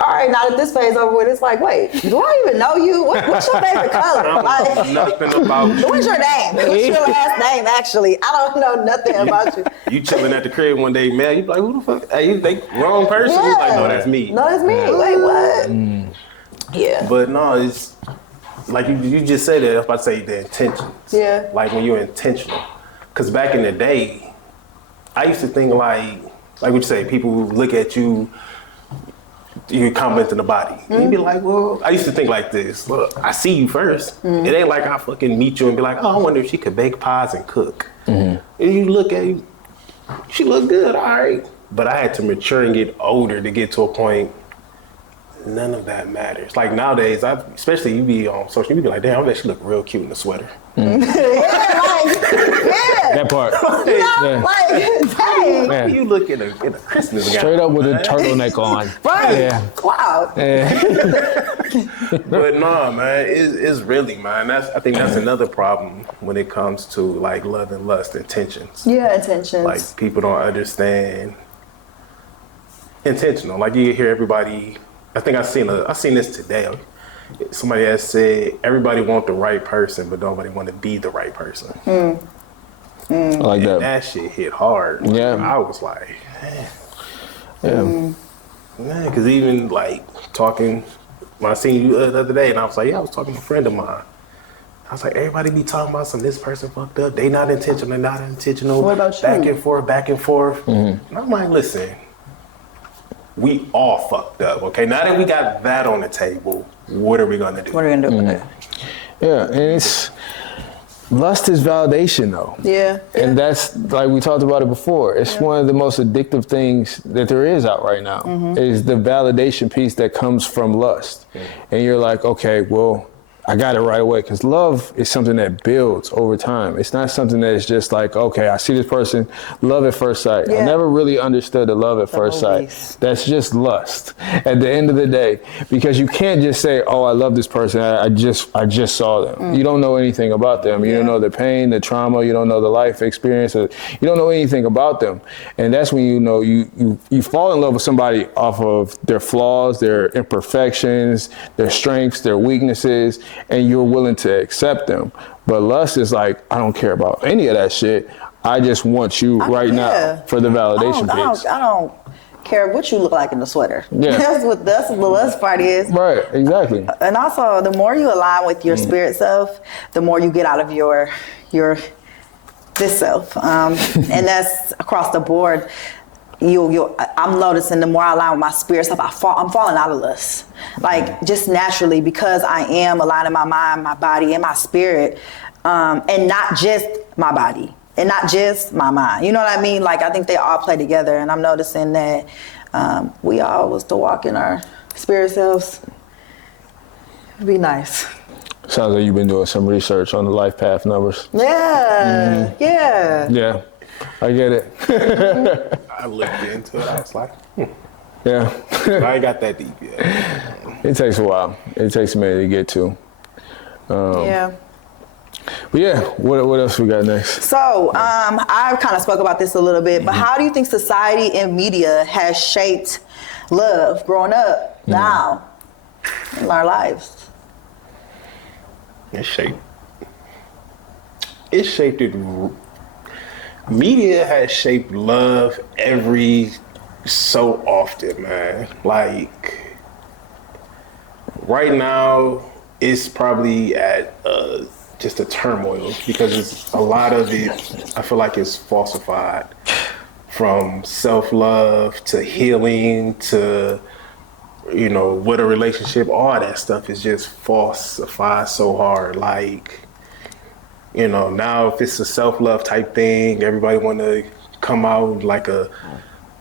all right, now that this phase over with, it's like, wait, do I even know you? What's your favorite color? Like, nothing about you. What's your name? What's your last name, actually? I don't know nothing about you. You chilling at the crib one day, man, you be like, who the fuck? Hey, you think wrong person? You like, no, that's me. No, that's me. Wait, what? Yeah. But no, it's like you just said it. I was about to say the intentions. Yeah. Like when you're intentional. Because back in the day, I used to think like what you say, people who look at you, you comment in the body. You'd be like, well, I used to think like this. Look, I see you first. It ain't like I fucking meet you and be like, oh, I wonder if she could bake pies and cook. And you look at you, she look good, all right. But I had to mature and get older to get to a point, none of that matters. Like nowadays, especially you be on social, you be like, damn, I bet she look real cute in the sweater. That part. You know, like, dang. Why you look in a Christmas gown? Straight up with a turtleneck on. Right. Yeah. Wow. But no, man, it's really, man. I think that's another problem when it comes to like love and lust intentions. Yeah, intentions. Like people don't understand intentional. Like you hear everybody. I think I seen this today. Somebody has said everybody want the right person, but nobody want to be the right person. I like And that. that shit hit hard. Yeah. I was like, man, because even like talking, when I seen you the other day, and I was like, yeah, I was talking to a friend of mine. I was like, everybody be talking about this person fucked up. They not intentional. They're not intentional. What about you? Back and forth. And I'm like, listen, we all fucked up. Okay, now that we got that on the table, what are we gonna do? What are we gonna do with it? Yeah, and lust is validation though. Yeah. And that's, like we talked about it before, it's one of the most addictive things that there is out right now, is the validation piece that comes from lust. And you're like, okay, well, I got it right away, because love is something that builds over time. It's not something that is just like, okay, I see this person, love at first sight. I never really understood the love at first sight. That's just lust at the end of the day, because you can't just say, oh, I love this person, I just saw them. You don't know anything about them. You don't know the pain, the trauma, you don't know the life experience, you don't know anything about them. And that's when you know you fall in love with somebody off of their flaws, their imperfections, their strengths, their weaknesses. and you're willing to accept them. But lust is like, I don't care about any of that shit. I just want you right now for the validation piece. I don't care what you look like in the sweater. Yeah. That's what the lust part is. Right, exactly. And also, the more you align with your spirit self, the more you get out of your this self, and that's across the board. I'm noticing the more I align with my spirit self, I'm falling out of lust, like just naturally, because I am aligning my mind, my body, and my spirit, and not just my body and not just my mind. You know what I mean? Like I think they all play together, and I'm noticing that we all was to walk in our spirit selves. It'd be nice. Sounds like you've been doing some research on the life path numbers. Yeah, yeah. Yeah, I get it. I looked into it. I was like, Yeah. I ain't got that deep yet. It takes a while. It takes a minute to get to. Yeah. But yeah, what else we got next? So, I kind of spoke about this a little bit, but how do you think society and media has shaped love growing up now in our lives? It shaped it. Media has shaped love every so often, man. Like right now, it's probably at just a turmoil because it's a lot of it. I feel like it's falsified, from self-love to healing to what a relationship. All that stuff is just falsified so hard. Like. Now if it's a self-love type thing, everybody want to come out like a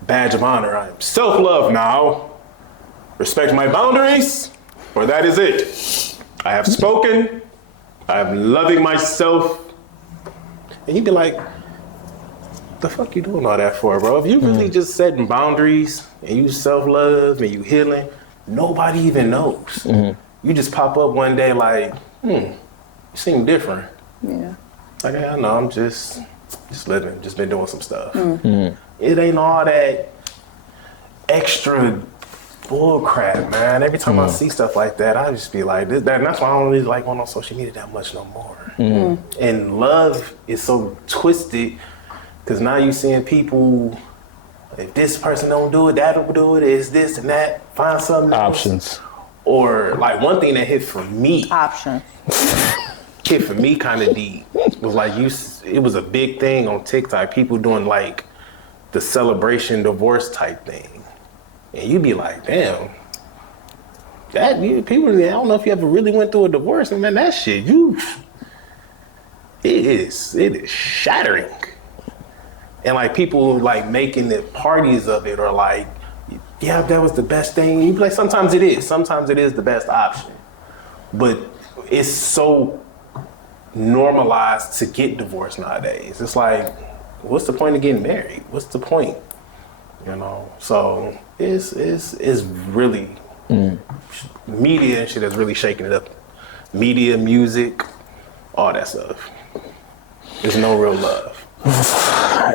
badge of honor. I'm self-love now. Respect my boundaries, or that is it. I have spoken. I'm loving myself. And you'd be like, the fuck you doing all that for, bro? If you really just setting boundaries and you self-love and you healing, nobody even knows. You just pop up one day like, you seem different. Yeah. Like, I know, I'm just living, just been doing some stuff. It ain't all that extra bull crap, man. Every time I see stuff like that, I just be like, and that's why I don't really like going on social media that much no more. And love is so twisted, because now you seeing people, if this person don't do it, that will do it, it's this and that, find something else. Options. Or like one thing that hit for me. Hit for me kind of deep was like it was a big thing on TikTok, people doing like the celebration divorce type thing, and you'd be like, damn, people, I don't know if you ever really went through a divorce, and man, that shit, it is shattering. And like people like making the parties of it, or like, yeah, that was the best thing. You be like, sometimes it is the best option, but it's so normalized to get divorced nowadays. It's like, what's the point of getting married? What's the point? So it's really media and shit that's really shaking it up. Media, music, all that stuff. There's no real love.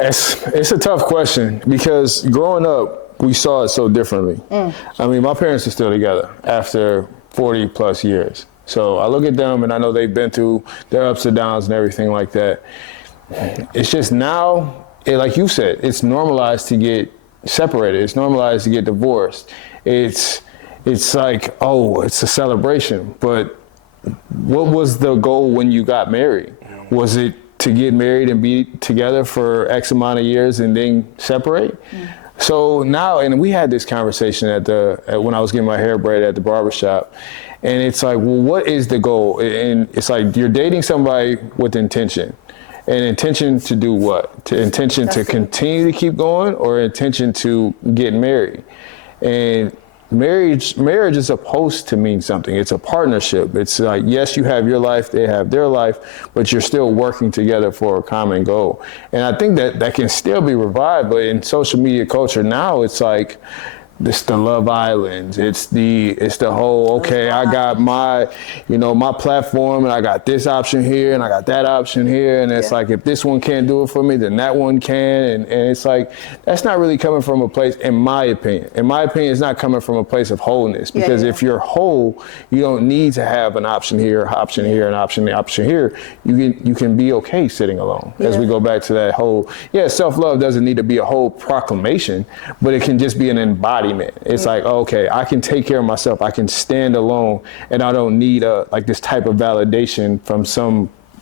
It's a tough question because growing up, we saw it so differently. I mean, my parents are still together after 40 plus years. So I look at them and I know they've been through their ups and downs and everything like that. It's just now, like you said, it's normalized to get separated. It's normalized to get divorced. It's like, oh, it's a celebration. But what was the goal when you got married? Was it to get married and be together for X amount of years and then separate? So now, and we had this conversation when I was getting my hair braided at the barbershop. And it's like, well, what is the goal? And it's like, you're dating somebody with intention. And intention to do what? Intention to continue to keep going, or intention to get married? And marriage is supposed to mean something. It's a partnership. It's like, yes, you have your life, they have their life, but you're still working together for a common goal. And I think that can still be revived, but in social media culture now, it's like, It's the Love Islands. It's the whole, okay, I got my, my platform, and I got this option here, and I got that option here, and it's like, if this one can't do it for me, then that one can, and it's like, that's not really coming from a place, in my opinion. In my opinion, it's not coming from a place of wholeness, because if you're whole, you don't need to have an option here, option here, and option here. You can be okay sitting alone. As we go back to that whole, self-love doesn't need to be a whole proclamation, but it can just be an embodiment. It's like, okay, I can take care of myself. I can stand alone, and I don't need this type of validation from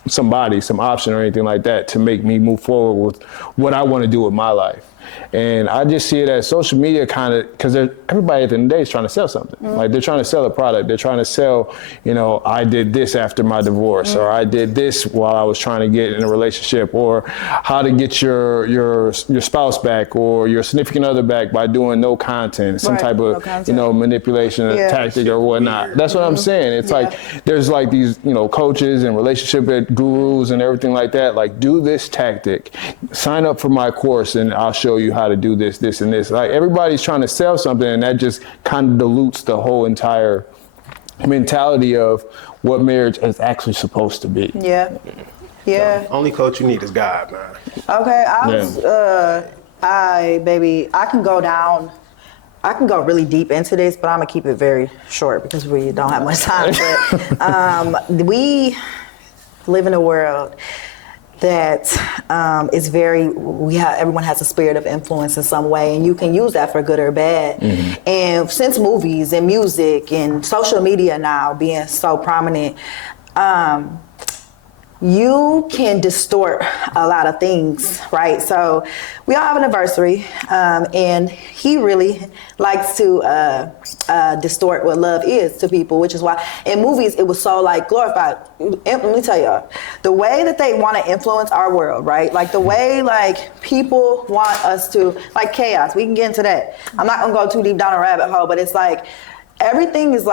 somebody, some option or anything like that to make me move forward with what I want to do with my life. And I just see it as social media kind of, because everybody at the end of the day is trying to sell something. Like, they're trying to sell a product. They're trying to sell, I did this after my divorce, or I did this while I was trying to get in a relationship, or how to get your spouse back or your significant other back by doing no content, some type of, manipulation tactic or whatnot. That's what I'm saying. It's like, there's like these, coaches and relationship gurus and everything like that. Like, do this tactic, sign up for my course, and I'll show you how to do this, this, and this. Like, everybody's trying to sell something, and that just kind of dilutes the whole entire mentality of what marriage is actually supposed to be. Yeah. So, only coach you need is God, man. Okay, I can go really deep into this, but I'm gonna keep it very short because we don't have much time. But we live in a world that is everyone has a spirit of influence in some way, and you can use that for good or bad. And since movies and music and social media now being so prominent, you can distort a lot of things, right? So we all have an anniversary, and he really likes to distort what love is to people, which is why in movies it was so glorified. Let me tell y'all, the way that they want to influence our world, right? Like the way people want us to, chaos, we can get into that. I'm not gonna go too deep down a rabbit hole, but it's like everything is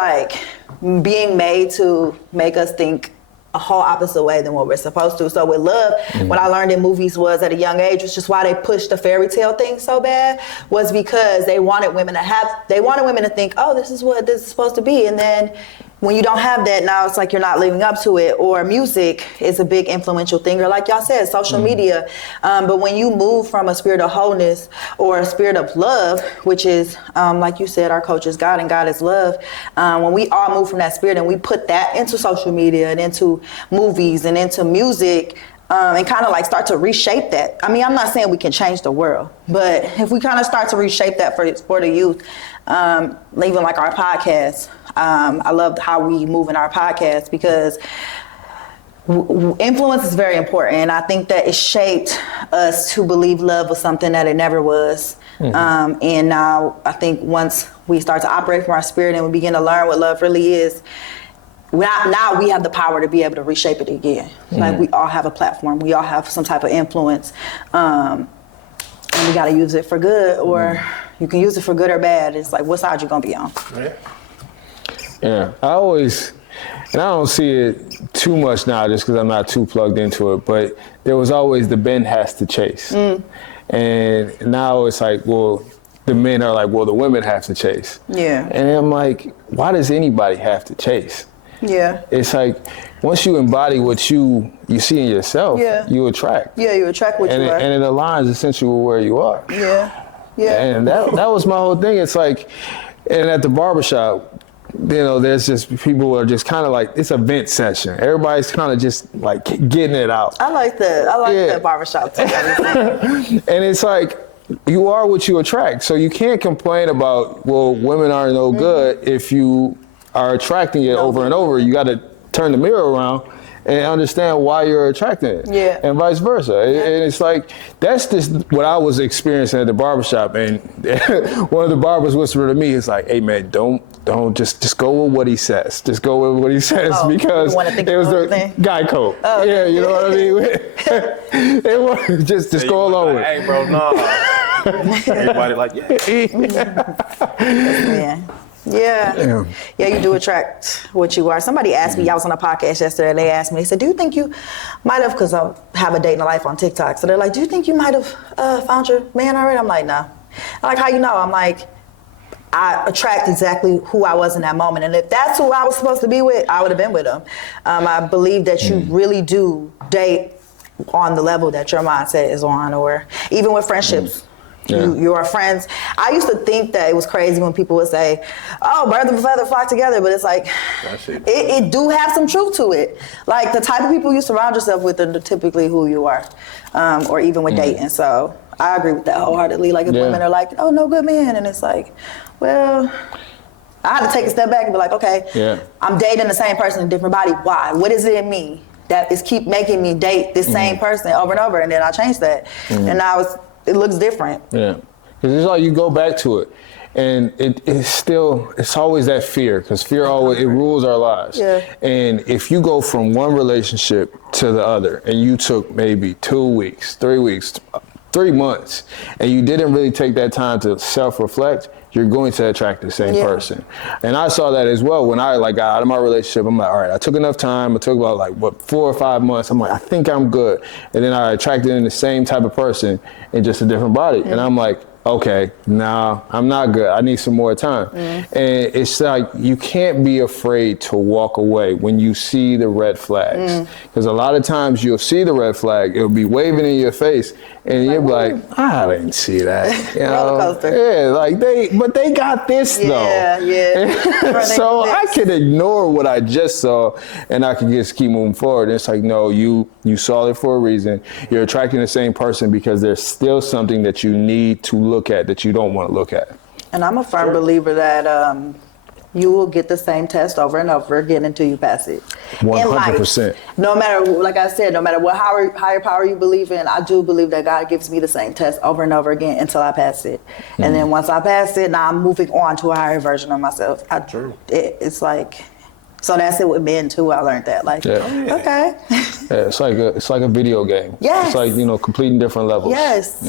being made to make us think a whole opposite way than what we're supposed to. So with love, what I learned in movies was at a young age, which is why they pushed the fairy tale thing so bad, was because they wanted women to think, oh, this is what this is supposed to be. And then when you don't have that, now it's like you're not living up to it. Or music is a big influential thing, or like y'all said, social media. But when you move from a spirit of wholeness or a spirit of love, which is, like you said, our coach is God and God is love. When we all move from that spirit and we put that into social media and into movies and into music, and kind of start to reshape that. I mean, I'm not saying we can change the world, but if we kind of start to reshape that for the youth, even like our podcast, I love how we move in our podcast because influence is very important. And I think that it shaped us to believe love was something that it never was. And now I think once we start to operate from our spirit and we begin to learn what love really is, now we have the power to be able to reshape it again. Like we all have a platform. We all have some type of influence. And we got to use it for good, or you can use it for good or bad. It's like, what side you going to be on? Yeah, I don't see it too much now just because I'm not too plugged into it, but there was always the Ben has to chase. And now it's like, well, the men are like, well, the women have to chase. Yeah. And I'm like, why does anybody have to chase? Yeah. It's like, once you embody what you see in yourself, you attract. Yeah, you attract what you are. And it aligns essentially with where you are. Yeah. Yeah. And that was my whole thing. It's like, and at the barbershop, there's just people who are just kind of like, it's a vent session. Everybody's kind of just getting it out. I like that. I like that barbershop too. And it's like, you are what you attract. So you can't complain about, well, women are no good if you are attracting it over and over. You got to turn the mirror around and understand why you're attracting it. Yeah. And vice versa. And it's like, that's just what I was experiencing at the barbershop. And one of the barbers whispered to me, it's like, hey man, don't just go with what he says. Just go with what he says, because it was the guy code. Oh, yeah, you know what I mean? It was just go along with it. Hey bro, no. Everybody like, yeah, you do attract what you are. Somebody asked me, I was on a podcast yesterday, and they asked me, they said, do you think you might have, because I have a date in a life on TikTok, so they're like, do you think you might have found your man already? I'm like, nah. I'm like, how you know? I'm like, I attract exactly who I was in that moment. And if that's who I was supposed to be with, I would have been with them. I believe that you really do date on the level that your mindset is on, or even with friendships. Yeah. You are friends. I used to think that it was crazy when people would say, oh, birds of a feather flock together, but it's like, it do have some truth to it. Like the type of people you surround yourself with are typically who you are, or even with dating. So I agree with that wholeheartedly. Like if women are like, oh, no good man, and it's like, well, I had to take a step back and be like, okay, I'm dating the same person in a different body. Why? What is it in me that is keep making me date this same person over and over? And then I changed that, and now it looks different. Yeah, because it's like you go back to it, and it's always that fear, because fear always, it rules our lives. Yeah. And if you go from one relationship to the other, and you took maybe 2 weeks, 3 weeks, 3 months, and you didn't really take that time to self-reflect, you're going to attract the same person. And I saw that as well when I got out of my relationship. I'm like, all right, I took enough time. I took about 4 or 5 months. I'm like, I think I'm good. And then I attracted in the same type of person in just a different body. And I'm like, okay, no, I'm not good. I need some more time. And it's like, you can't be afraid to walk away when you see the red flags. Because a lot of times you'll see the red flag, it'll be waving in your face, and you'll be like, I didn't see that. You know? Roller coaster. Yeah, but they got this though. Yeah. So I can ignore what I just saw, and I can just keep moving forward. And it's like, no, you saw it for a reason. You're attracting the same person because there's still something that you need to look at that you don't want to look at. And I'm a firm believer that you will get the same test over and over again until you pass it. 100%. No matter, like I said, no matter what higher power you believe in, I do believe that God gives me the same test over and over again until I pass it. And then once I pass it, now I'm moving on to a higher version of myself. It's like, so that's it with men too. I learned that. Like, okay. Yeah, it's like a video game. Yes. It's like, completing different levels. Yes.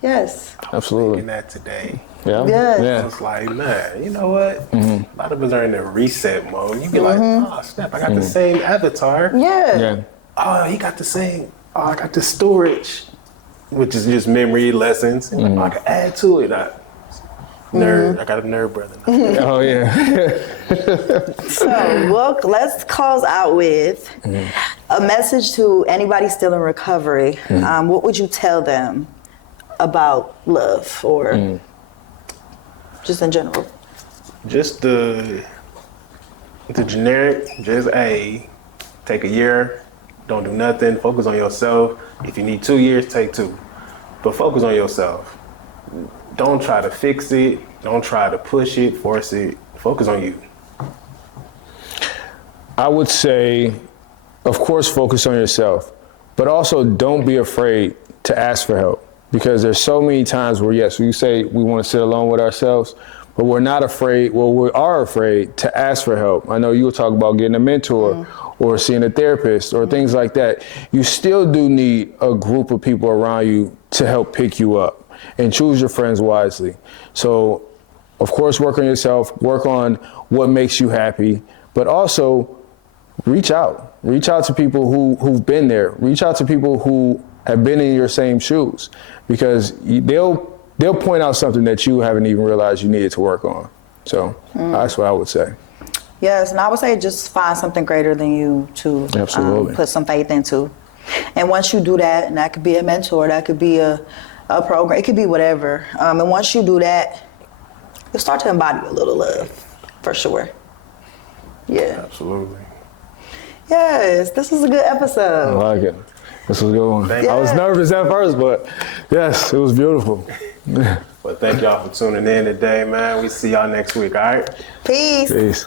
Yes. Absolutely. Thinking that today. Yeah. Yes. Yeah. It's like, man, you know what? A lot of us are in the reset mode. You be like, oh, snap, I got the same avatar. Yeah. Oh, he got the same. Oh, I got the storage, which is just memory lessons. And I can add to it. Nerd. I got a nerd brother. Oh, yeah. So, let's close out with a message to anybody still in recovery. What would you tell them about love, or just in general? Just the generic, just take a year, don't do nothing, focus on yourself. If you need 2 years, take 2. But focus on yourself. Don't try to fix it. Don't try to push it, force it. Focus on you. I would say, of course, focus on yourself, but also don't be afraid to ask for help, because there's so many times where, yes, we say we want to sit alone with ourselves, but we're not afraid, we are afraid to ask for help. I know you were talking about getting a mentor or seeing a therapist or things like that. You still do need a group of people around you to help pick you up, and choose your friends wisely. So, of course, work on yourself, work on what makes you happy, but also reach out. Reach out to people who've been there. Reach out to people who have been in your same shoes, because they'll point out something that you haven't even realized you needed to work on. So that's what I would say. Yes, and I would say just find something greater than you to put some faith into. And once you do that, and that could be a mentor, that could be a program, it could be whatever. And once you do that, you'll start to embody a little love, for sure. Yeah. Absolutely. Yes, this was a good episode. I like it. This was a good one. Thank I was you. nervous at first, but yes, it was beautiful. Well, thank y'all for tuning in today, man. We see y'all next week, all right? Peace. Peace.